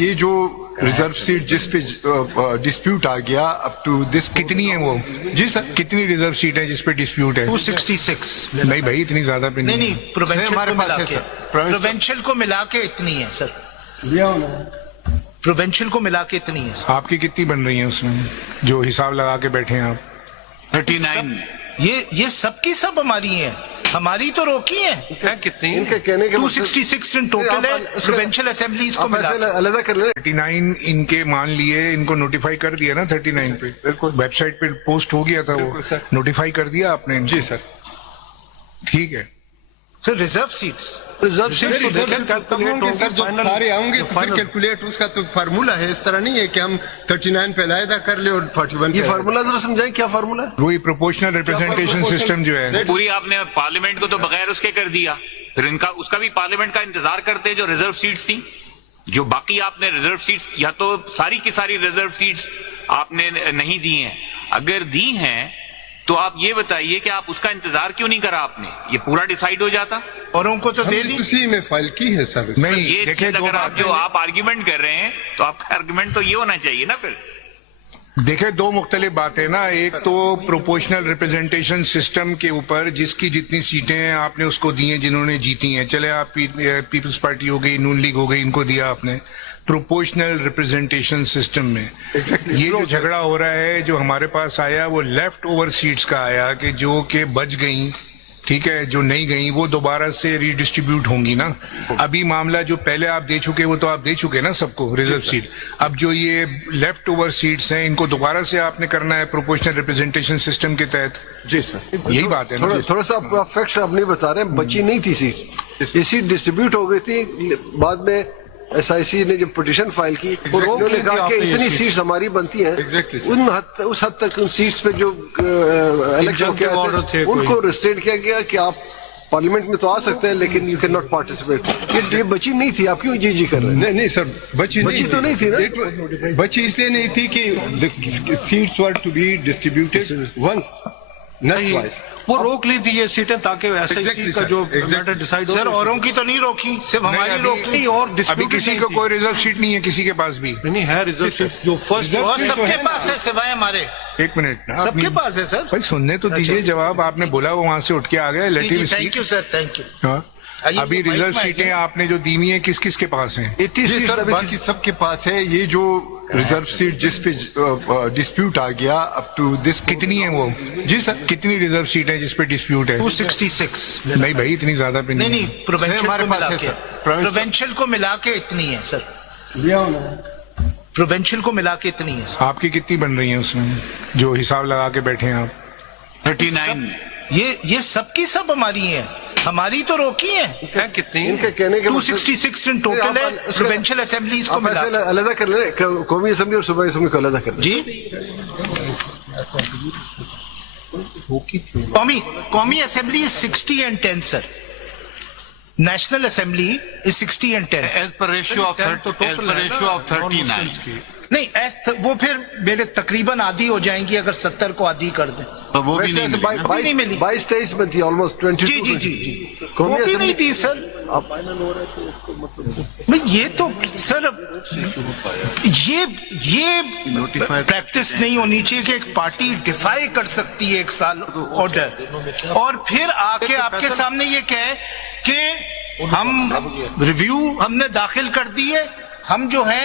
ये जो reserve seat जिस पे डिस्प्यूट आ गया अप टू दिस, कितनी है वो? जी सर, कितनी रिजर्व सीट है जिस पे डिस्प्यूट है? 266। नहीं भाई, इतनी ज्यादा पे नहीं। नहीं, प्रोवेंशियल हमारे को पास मिला है के, सर। प्रोवेंशियल को मिला के इतनी है सर, प्रोवेंशियल को मिला के इतनी है सर। आपकी कितनी बन रही है उसमें, जो हिसाब लगा के बैठे हैं आप? 39। ये सबकी सब हमारी है, हमारी तो रोकी है। कितनी इनके कहने के 266 इन टोटल है, प्रोविंशियल असेंबलीज को मिला के। अलग कर लेना। 39 इनके मान लिए, इनको नोटिफाई कर दिया ना 39 पे? बिल्कुल। वेबसाइट पे पोस्ट हो गया था वो, नोटिफाई कर दिया आपने इनको? जी सर। ठीक है sir reserve seats, reserve seat sir जो सारे आएंगे तो फिर कैलकुलेट, उसका तो फार्मूला है, इस तरह नहीं है कि हम 39 पे लायदा कर ले और 41। ये फार्मूला जरा समझाएं, क्या फार्मूला है? वही प्रोपोर्शनल रिप्रेजेंटेशन सिस्टम जो है। पूरी आपने पार्लियामेंट को तो बगैर उसके कर दिया, फिर इनका उसका भी पार्लियामेंट का इंतजार करते जो रिजर्व सीट्स थी, जो बाकी आपने रिजर्व सीट्स, या तो सारी की सारी रिजर्व सीट्स आपने नहीं दी हैं। अगर दी हैं तो आप ये बताइए कि आप उसका इंतजार क्यों नहीं करा आपने? ये पूरा डिसाइड हो जाता। औरों को तो दे दी, उसी में फाइल की है सर। नहीं ये देखिए, अगर आप जो आप आर्ग्यूमेंट कर रहे हैं तो आपका आर्ग्यूमेंट तो ये होना चाहिए ना फिर। देखिए दो मुख्तलिफ बातें ना, एक तो प्रोपोर्शनल रिप्रेजेंटेशन सिस्टम के ऊपर जिसकी जितनी सीटें हैं आपने उसको दी हैं, जिन्होंने जीती हैं। चले आप पीपल्स पार्टी हो गई, नून लीग हो गई, इनको दिया आपने प्रोपोर्शनल रिप्रेजेंटेशन सिस्टम में। ये जो झगड़ा हो रहा है, जो हमारे पास आया वो लेफ्ट ओवर सीट्स का आया, कि जो के बच गई, ठीक है, जो नहीं गई वो दोबारा से रीडिस्ट्रीब्यूट होंगी ना। अभी मामला जो पहले आप दे चुके वो तो आप दे चुके ना सबको रिजर्व सीट। अब जो ये लेफ्ट ओवर सीट्स हैं इनको दोबारा से आपने करना है प्रोपोर्शनल रिप्रेजेंटेशन सिस्टम के तहत। जी सर, यही बात है ना। थोड़ा सा आप फैक्ट्स आप नहीं बता रहे, बची नहीं थी सीट, ये सीट डिस्ट्रीब्यूट हो गई थी। बाद में SIC ने जब पिटीशन फाइल की और उन्होंने कहा कि इतनी सीट्स हमारी बनती हैं, उस हद तक उन सीट्स पे जो इलेक्शन के ऑर्डर थे उनको रिस्ट्रेंट किया गया कि आप पार्लियामेंट में तो आ सकते हैं लेकिन यू कैन नॉट पार्टिसिपेट। ये बची नहीं थी, आप क्यों जी कर रहे हैं? नहीं सर, बची तो नहीं थी ना। बची इसलिए नहीं थी कि seats were to be distributed once, नहीं, वो रोक ली थी ये सीटें ताकि SIC का जो मैटर डिसाइड हो। सर औरों की तो नहीं रोकी, सिर्फ हमारी रोकी। और अभी किसी को कोई रिजर्व सीट नहीं है, किसी के पास भी नहीं है रिजर्व सीट जो फर्स्ट सबके पास है सिवाय हमारे। एक मिनट ना, सबके पास है सर। भाई सुनने तो दीजिए जवाब। आपने बोला वो वहां से उठ के आ गया, let him thank you sir, thank you. हाँ, अभी रिजर्व सीटें आपने जो दी हुई है किस किस के पास हैं? 80 सर बाकी सबके पास है। ये जो रिजर्व सीट जिस पे डिस्प्यूट आ गया अप टू दिस, कितनी है वो? जी सर, कितनी रिजर्व सीट है जिस पे डिस्प्यूट है? 266। नहीं भाई, इतनी ज्यादा पे नहीं, प्रोवेंशियल हमारे को पास मिला है के, सर। प्रोवेंशियल को मिला के इतनी है सर, प्रोवेंशियल को मिला के इतनी है सर। आपकी कितनी बन रही है उसमें, जो हिसाब लगा के बैठे हैं आप? 39। ये सबकी सब हमारी है, हमारी तो रोकी है। कितनी इनके कहने के 266 इन टोटल है, प्रोविंशियल असेंबलीज को मिला के। अलग कर लेना, कौमी असेंबली और सूबाई असेंबली को अलग कर लेना। जी, कौमी assembly is 60 and 10 sir, national assembly is 60 and 10 as per ratio of 39। नहीं वो फिर मेरे तकरीबन आधी हो जाएंगी अगर 70 को आधी कर दें तो वो भी नहीं मिली। 22-23 में थी ऑलमोस्ट 22। जी जी जी जी, वो भी नहीं थी सर। ये तो सर ये प्रैक्टिस नहीं होनी चाहिए कि एक पार्टी डिफाई कर सकती है 1 साल ऑर्डर और फिर आके आपके सामने ये कहे कि हम रिव्यू हमने दाखिल कर दी है, हम जो है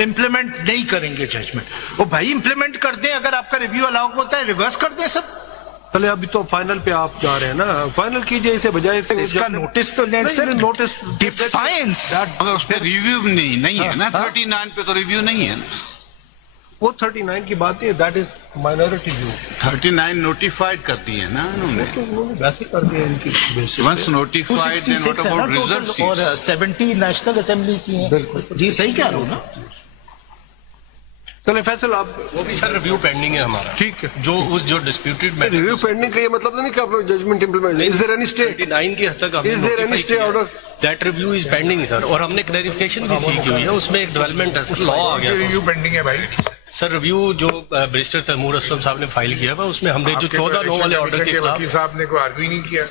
इम्प्लीमेंट नहीं करेंगे जजमेंट। वो भाई इम्प्लीमेंट कर दें, अगर आपका रिव्यू अलाउ होता है रिवर्स कर दें सब। चले अभी तो फाइनल पे आप जा रहे हैं ना, फाइनल कीजिए इसे बजाय इसका नोटिस तो लें सर, नोटिस डिफाइंस। मगर उस पर रिव्यू नहीं है ना, 39 पे तो रिव्यू नहीं है। वो 39 की बात है, that is minority view. 39 notified कर दिए ना उन्होंने, वैसे कर दिया इनकी बेसिस। Once notified then what about reserve seats? और 70 नेशनल असेंबली की हैं। बिल्कुल जी सही कह रहा हूं ना। चले फैसल आप, वो भी सर रिव्यू पेंडिंग है हमारा। ठीक है, जो डिस्प्यूटेड मैटर, रिव्यू पेंडिंग का ये मतलब तो नहीं कि judgement implement. Is there any stay? 39 की हद तक is there any stay order? That review is pending sir, और हमने क्लैरिफिकेशन भी सीखी हुई है, उसमें एक डेवलपमेंट है, लॉ आ गया। रिव्यू पेंडिंग है भाई सर। रिव्यू जो बैरिस्टर तैमूर असलम साहब ने फाइल किया था उसमें हमने जो 14 नो वाले ऑर्डर के खिलाफ, वकील साहब ने कोई आर्ग्यू नहीं किया।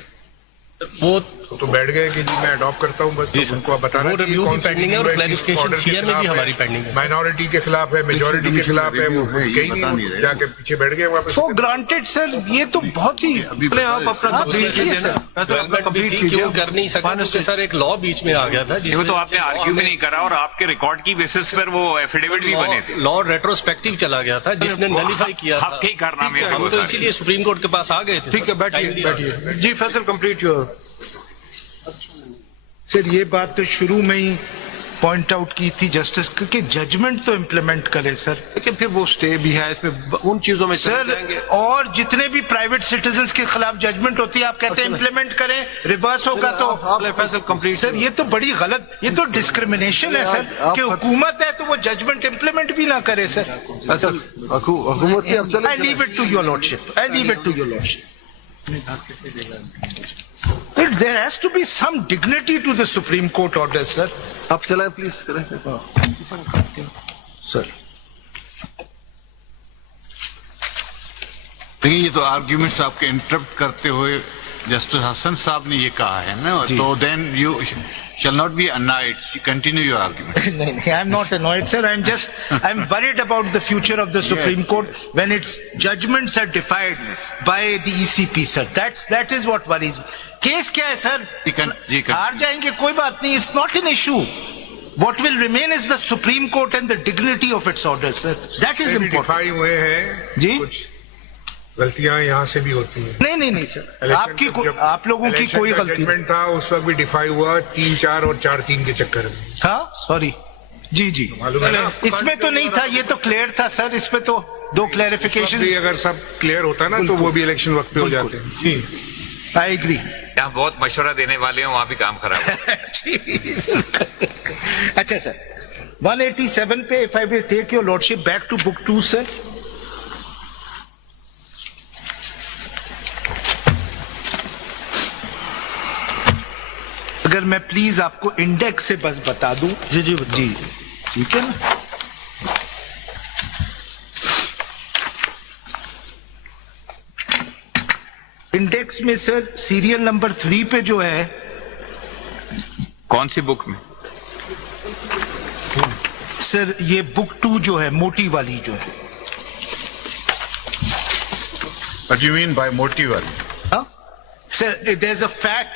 वो तो बैठ गए कि जी मैं अडॉप्ट करता हूँ बस, तो उनको बताना वो चाहिए रिव्यू कौन भी सी पेंडिंग है और review है, क्लैरिफिकेशन किस सीआर में भी order के हमारी खिलाफ पेंडिंग है। माइनॉरिटी के खिलाफ है, मेजोरिटी के खिलाफ है, वो कहीं नहीं, जाके पीछे बैठ गए वापस। सो ग्रांटेड सर, ये तो बहुत ही पहले आप अपना देखिए सर, कंप्लीट क्यों कीजिए। कर नहीं सकते क्योंकि सर एक लॉ बीच में आ गया था वो तो आपने आर्ग्यू भी नहीं करा और आपके रिकॉर्ड की बेसिस पर वो एफिडेविट भी बने थे। लॉ रेट्रोस्पेक्टिव चला गया था जिसने नलीफाई किया था। आपके ही कारनामे थे हम वो तो सारे। इसीलिए सुप्रीम कोर्ट के पास आ गए थे। ठीक है, बैठिए बैठिए जी फैसल, कंप्लीट योर। सर ये बात तो शुरू में ही पॉइंट आउट की थी जस्टिस कि जजमेंट तो इम्प्लीमेंट करें सर। लेकिन फिर वो स्टे भी है इसमें, उन चीजों में चले सर जाएंगे। और जितने भी प्राइवेट सिटीजन्स के खिलाफ जजमेंट होती है आप कहते हैं इम्प्लीमेंट करें, रिवर्स होगा तो आप फैसल कंप्लीट। सर ये तो बड़ी गलत, ये तो डिस्क्रिमिनेशन है सर कि हुकूमत है तो वो जजमेंट इम्प्लीमेंट भी ना करे सर। अच्छा हुकूमत की अब चले। I leave it to your lordship, I leave it to your lordship. There has to be some dignity to the Supreme Court orders, sir. आप चलाएं प्लीज करें Sir. देखिए ये तो आर्ग्यूमेंट्स आपके इंटरप्ट करते हुए जस्टिस हसन साहब ने ये कहा है ना, तो then you shall not be annoyed. Continue your argument. I'm not annoyed, sir. I'm worried about the future of the Supreme Court when its judgments are defied by the ECP, sir. That is what worries me. Case क्या है sir? हार जाएंगे कोई बात नहीं. It's not an issue. What will remain is the Supreme Court and the dignity of its orders, sir. That is important. Defy हुए हैं जी? कुछ गलतियां यहाँ से भी होती हैं. नहीं सर. आप लोगों की कोई गलती नहीं था. उस वक्त भी डिफाई हुआ 3-4 और 4-3 के चक्कर में. हाँ सॉरी जी मालूम है ना? इसमें तो नहीं था, ये तो क्लियर था सर. इसमें तो दो क्लैरिफिकेशन. अगर सब क्लियर होता ना तो वो भी इलेक्शन वक्त पे हो जाते हैं. जी आई एग्री. यहाँ बहुत मशवरा देने वाले हैं, वहाँ भी काम खराब है. अच्छा सर 187 पे if I will take your lordship back to book 2 sir. अगर मैं प्लीज आपको इंडेक्स से बस बता दूं. जी ठीक है ना. इंडेक्स में सर सीरियल नंबर 3 पे जो है. कौन सी बुक में सर ये बुक 2 जो है मोटी वाली जो है. What do you mean by मोटी वाली? Huh? Sir, there's a fact.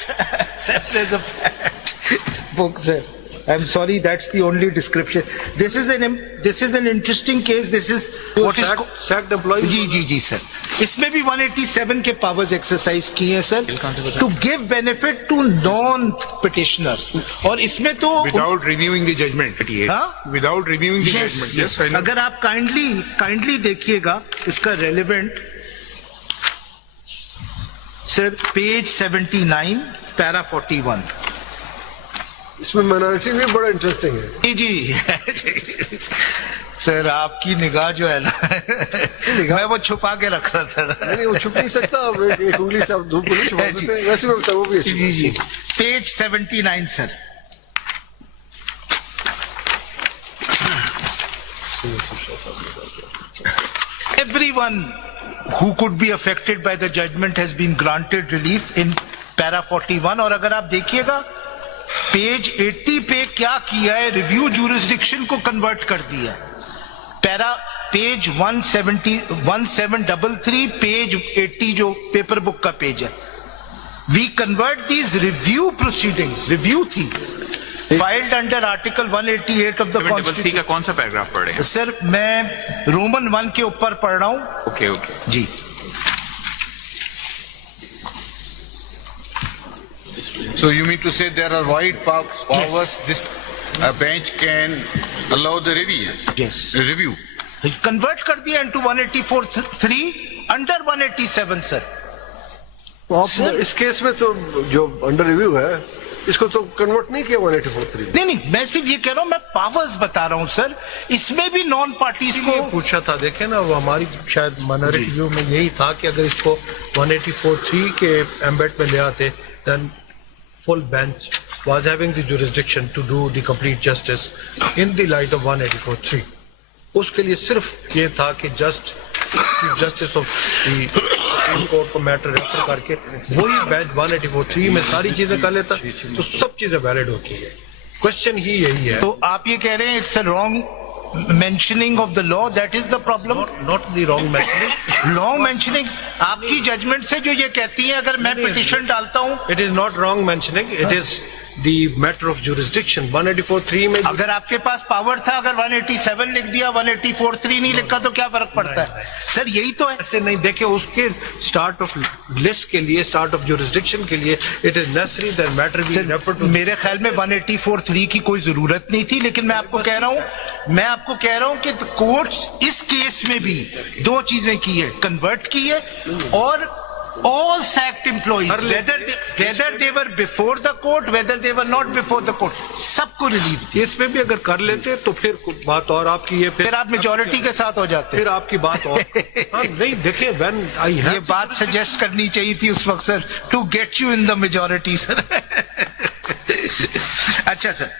Sir, there's a fact book, sir. I'm sorry, that's the only description. This is an interesting case. This is what is sacked employee. Ji sir. इसमें भी 187 के powers exercise किए हैं sir. To give benefit to non-petitioners. और इसमें तो without reviewing the judgment. हाँ? Without reviewing the judgment. Yes, I know. अगर आप kindly देखिएगा इसका relevant सर पेज 79 पैरा 41. इसमें माइनॉरिटी भी बड़ा इंटरेस्टिंग है. जी सर आपकी निगाह जो है ना मैं वो छुपा के रख रहा था. नहीं वो छुप नहीं सकता. एक उंगली से आप धूप को नहीं छुपा सकते. वैसे मैं बताऊं वो भी अच्छी. जी page 79 sir. Everyone who could be affected by the judgment has been granted relief in para 41. और अगर आप देखिएगा पेज 80 पे क्या किया है, रिव्यू जुरिस्डिक्शन को कन्वर्ट कर दिया. पेज 1733 पेज 80 जो पेपर बुक का पेज है. We convert these review proceedings. Review थी filed under article 188 of the Constitution. का कौन सा पैराग्राफ पढ़ रहे हैं? सर मैं रोमन 1 के ऊपर पढ़ रहा हूं. ओके जी. So you mean to say there are wide powers this bench can allow the revisions? Yes. Review. Convert कर दिया into 184(3) under 187 सर. आपने इस केस में तो जो अंडर रिव्यू है इसको तो कन्वर्ट नहीं किया 184(3). नहीं मैं सिर्फ ये कह रहा हूं, मैं पावर्स बता रहा हूं सर. इसमें भी नॉन पार्टीज को पूछा था. देखें ना वो हमारी शायद माइनॉरिटी व्यू में यही था कि अगर इसको 184(3) के एम्बेड में ले आते then full bench was having the jurisdiction to do the complete justice in the light of 184(3). उसके लिए सिर्फ ये था कि just chief justice of supreme court को मैटर रेफर करके वही बेंच 184(3) में सारी चीजें कर लेता तो सब चीजें वैलिड होती है। क्वेश्चन ही यही है। तो आप ये कह रहे हैं it's a wrong mentioning of the law, that is the problem. Not the wrong mentioning, long mentioning आपकी जजमेंट से जो ये कहती है, अगर मैं पिटीशन डालता हूं, it is not wrong mentioning, it is the matter of jurisdiction. 184(3) में अगर आपके पास पावर था, अगर 187 लिख दिया, 184(3) नहीं लिखा तो क्या फर्क पड़ता है? सर यही तो है। ऐसे नहीं देखे, उसके स्टार्ट ऑफ लिस्ट के लिए, स्टार्ट ऑफ जुरिस्डिक्शन के लिए it is necessary that matter be referred to. मेरे ख्याल में 184(3) की कोई जरूरत नहीं थी, लेकिन मैं आपको कह रहा हूं कि कोर्ट्स इस केस में भी दो चीजें की है, कन्वर्ट की है, और all sacked employees, whether they were before the court, whether they were not before the court, सबको रिलीफ दी। इसमें भी अगर कर लेते तो फिर बात और आपकी ये फिर आप मेजोरिटी के साथ हो जाते, फिर आपकी बात और हाँ, नहीं देखिए when I have ये बात सजेस्ट करनी चाहिए थी उस वक्त sir, to get you in the majority sir. अच्छा सर।